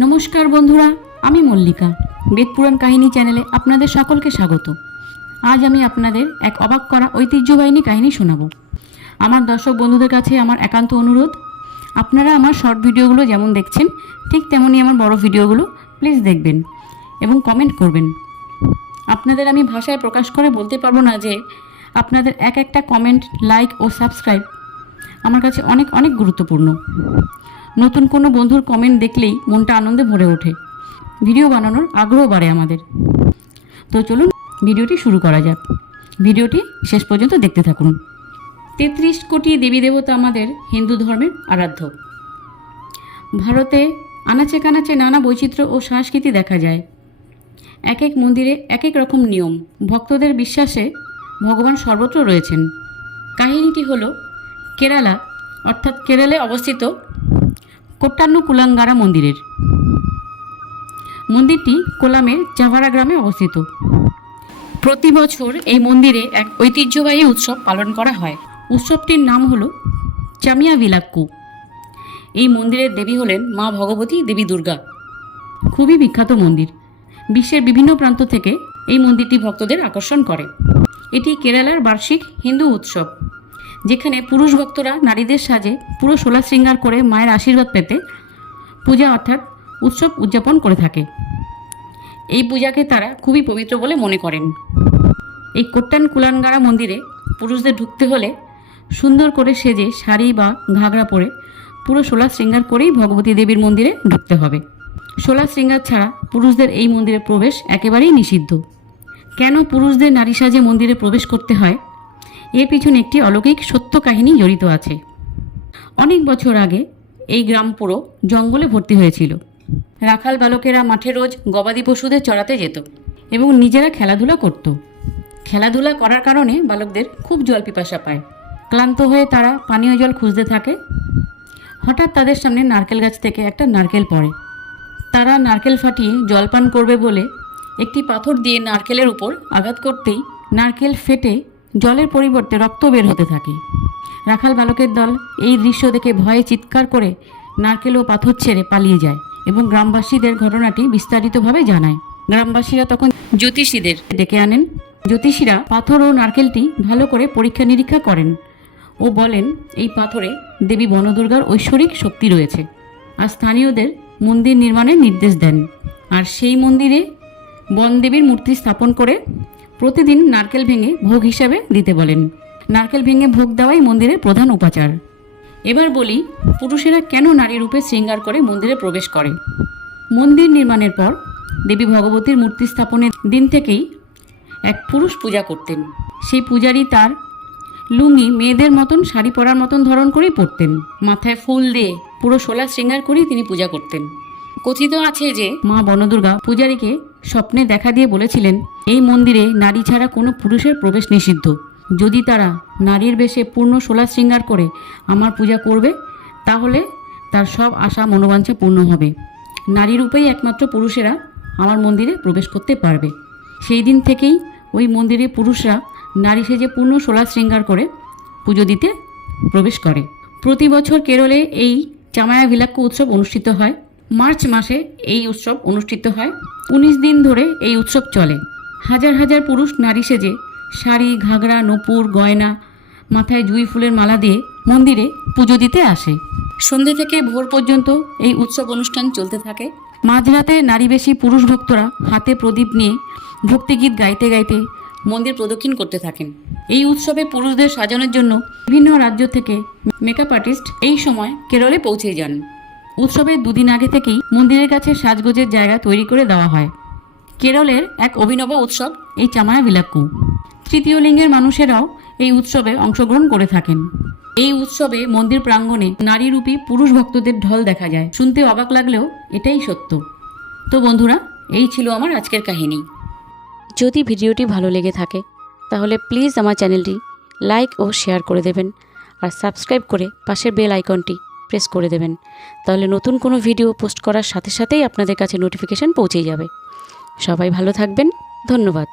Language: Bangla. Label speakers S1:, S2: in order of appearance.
S1: নমস্কার বন্ধুরা, আমি মল্লিকা। বেদপুরাণ কাহিনী চ্যানেলে আপনাদের সকলকে স্বাগত। আজ আমি আপনাদের এক অবাক করা ঐতিহ্যবাহিনী কাহিনী শোনাবো। আমার দর্শক বন্ধুদের কাছে আমার একান্ত অনুরোধ, আপনারা আমার শর্ট ভিডিওগুলো যেমন দেখছেন, ঠিক তেমনই আমার বড় ভিডিওগুলো প্লিজ দেখবেন এবং কমেন্ট করবেন। আপনাদের আমি ভাষায় প্রকাশ করে বলতে পারব না যে আপনাদের এক একটা কমেন্ট, লাইক ও সাবস্ক্রাইব আমার কাছে অনেক অনেক গুরুত্বপূর্ণ। নতুন কোনো বন্ধুর কমেন্ট দেখলেই মনটা আনন্দে ভরে ওঠে। ভিডিও বানানোর আগ্রহ বাড়ে আমাদের। তো চলুন ভিডিওটি শুরু করা যাক। ভিডিওটি শেষ পর্যন্ত দেখতে থাকুন। তেত্রিশ কোটি দেবী দেবতা আমাদের হিন্দু ধর্মের আরাধ্য। ভারতে আনাচে কানাচে নানা বৈচিত্র্য ও সংস্কৃতি দেখা যায়। এক এক মন্দিরে এক এক রকম নিয়ম। ভক্তদের বিশ্বাসে ভগবান সর্বত্র রয়েছেন। কাহিনীটি হলো, কেরালা, অর্থাৎ কেরালে অবস্থিত কোট্টান্নু কুলাঙ্গারা মন্দিরের। মন্দিরটি কোলামের চাভারা গ্রামে অবস্থিত। প্রতি বছর এই মন্দিরে এক ঐতিহ্যবাহী উৎসব পালন করা হয়। উৎসবটির নাম হলো চামিয়া বিলাক্কু। এই মন্দিরের দেবী হলেন মা ভগবতী দেবী দুর্গা। খুবই বিখ্যাত মন্দির। বিশ্বের বিভিন্ন প্রান্ত থেকে এই মন্দিরটি ভক্তদের আকর্ষণ করে। এটি কেরালার বার্ষিক হিন্দু উৎসব। যেখানে পুরুষ ভক্তরা নারীদের সাজে পুরো সোলা শৃঙ্গার করে মায়ের আশীর্বাদ পেতে পূজা অর্থাৎ উৎসব উদযাপন করে থাকে। এই পূজাকে তারা খুবই পবিত্র বলে মনে করেন। এই কোট্টান কুলানগাড়া মন্দিরে পুরুষদের ঢুকতে হলে সুন্দর করে সেজে শাড়ি বা ঘাগরা পরে পুরো সোলা শৃঙ্গার করেই ভগবতী দেবীর মন্দিরে ঢুকতে হবে। সোলা শৃঙ্গার ছাড়া পুরুষদের এই মন্দিরে প্রবেশ একেবারেই নিষিদ্ধ। কেন পুরুষদের নারী সাজে মন্দিরে প্রবেশ করতে হয়? এর পিছনে একটি অলৌকিক সত্য কাহিনী জড়িত আছে। অনেক বছর আগে এই গ্রাম পুরো জঙ্গলে ভর্তি হয়েছিল। রাখাল বালকেরা মাঠে রোজ গবাদি পশুদের চড়াতে যেত এবং নিজেরা খেলাধুলা করত। খেলাধুলা করার কারণে বালকদের খুব জল পিপাসা পায়। ক্লান্ত হয়ে তারা পানীয় জল খুঁজতে থাকে। হঠাৎ তাদের সামনে নারকেল গাছ থেকে একটা নারকেল পড়ে। তারা নারকেল ফাটিয়ে জলপান করবে বলে একটি পাথর দিয়ে নারকেলের উপর আঘাত করতেই নারকেল ফেটে জলের পরিবর্তে রক্ত বের হতে থাকে। রাখাল বালকের দল এই দৃশ্য দেখে ভয়ে চিৎকার করে নারকেল ও পাথর ছেড়ে পালিয়ে যায় এবং গ্রামবাসীদের ঘটনাটি বিস্তারিতভাবে জানায়। গ্রামবাসীরা তখন জ্যোতিষীদের ডেকে আনেন। জ্যোতিষীরা পাথর ও নারকেলটি ভালো করে পরীক্ষা নিরীক্ষা করেন ও বলেন, এই পাথরে দেবী বনদুর্গার ঐশ্বরিক শক্তি রয়েছে। আর স্থানীয়দের মন্দির নির্মাণের নির্দেশ দেন। আর সেই মন্দিরে বনদেবীর মূর্তি স্থাপন করে প্রতিদিন নারকেল ভেঙে ভোগ হিসাবে দিতে বলেন। নারকেল ভেঙে ভোগ দেওয়াই মন্দিরের প্রধান উপাচার। এবার বলি, পুরুষেরা কেন নারী রূপে শৃঙ্গার করে মন্দিরে প্রবেশ করে? মন্দির নির্মাণের পর দেবী ভগবতীর মূর্তি স্থাপনের দিন থেকেই এক পুরুষ পূজা করতেন। সেই পূজারী তার লুঙ্গি মেয়েদের মতন, শাড়ি পরার মতন ধরন করেই পরতেন। মাথায় ফুল দিয়ে পুরো সোলা শৃঙ্গার করেই তিনি পূজা করতেন। কথিত আছে যে মা বনদুর্গা পূজারীকে স্বপ্নে দেখা দিয়ে বলেছিলেন, এই মন্দিরে নারী ছাড়া কোনো পুরুষের প্রবেশ নিষিদ্ধ। যদি তারা নারীর বেশে পূর্ণ সোলা শৃঙ্গার করে আমার পূজা করবে, তাহলে তার সব আশা মনোবাঞ্ছা পূর্ণ হবে। নারী রূপেই একমাত্র পুরুষেরা আমার মন্দিরে প্রবেশ করতে পারবে। সেই দিন থেকেই ওই মন্দিরে পুরুষরা নারী সেজে পূর্ণ সোলা শৃঙ্গার করে পুজো দিতে প্রবেশ করে। প্রতি বছর কেরলে এই চামায়া ভিলাক্কু উৎসব অনুষ্ঠিত হয়। মার্চ মাসে এই উৎসব অনুষ্ঠিত হয়। উনিশ দিন ধরে এই উৎসব চলে। হাজার হাজার পুরুষ নারী সেজে শাড়ি, ঘাগরা, নপুর, গয়না, মাথায় জুঁই ফুলের মালা দিয়ে মন্দিরে পুজো দিতে আসে। সন্ধে থেকে ভোর পর্যন্ত এই উৎসব অনুষ্ঠান চলতে থাকে। মাঝরাতে নারীবেশী পুরুষ ভক্তরা হাতে প্রদীপ নিয়ে ভক্তিগীত গাইতে গাইতে মন্দির প্রদক্ষিণ করতে থাকেন। এই উৎসবে পুরুষদের সাজানোর জন্য বিভিন্ন রাজ্য থেকে মেকআপ আর্টিস্ট এই সময় কেরলে পৌঁছে যান। উৎসবের দুদিন আগে থেকেই মন্দিরের কাছে সাজগোজের জায়গা তৈরি করে দেওয়া হয়। কেরলের এক অভিনব উৎসব এই চামায়া বিলাক্কু। তৃতীয় লিঙ্গের মানুষেরাও এই উৎসবে অংশগ্রহণ করে থাকেন। এই উৎসবে মন্দির প্রাঙ্গণে নারীরূপী পুরুষ ভক্তদের ঢল দেখা যায়। শুনতে অবাক লাগলেও এটাই সত্য। তো বন্ধুরা, এই ছিল আমার আজকের কাহিনী।
S2: যদি ভিডিওটি ভালো লেগে থাকে, তাহলে প্লিজ আমার চ্যানেলটি লাইক ও শেয়ার করে দেবেন। আর সাবস্ক্রাইব করে পাশের বেল আইকনটি প্রেস করে দেবেন। তাহলে নতুন কোনো ভিডিও পোস্ট করার সাথে সাথেই আপনাদের কাছে নোটিফিকেশান পৌঁছে যাবে। সবাই ভালো থাকবেন। ধন্যবাদ।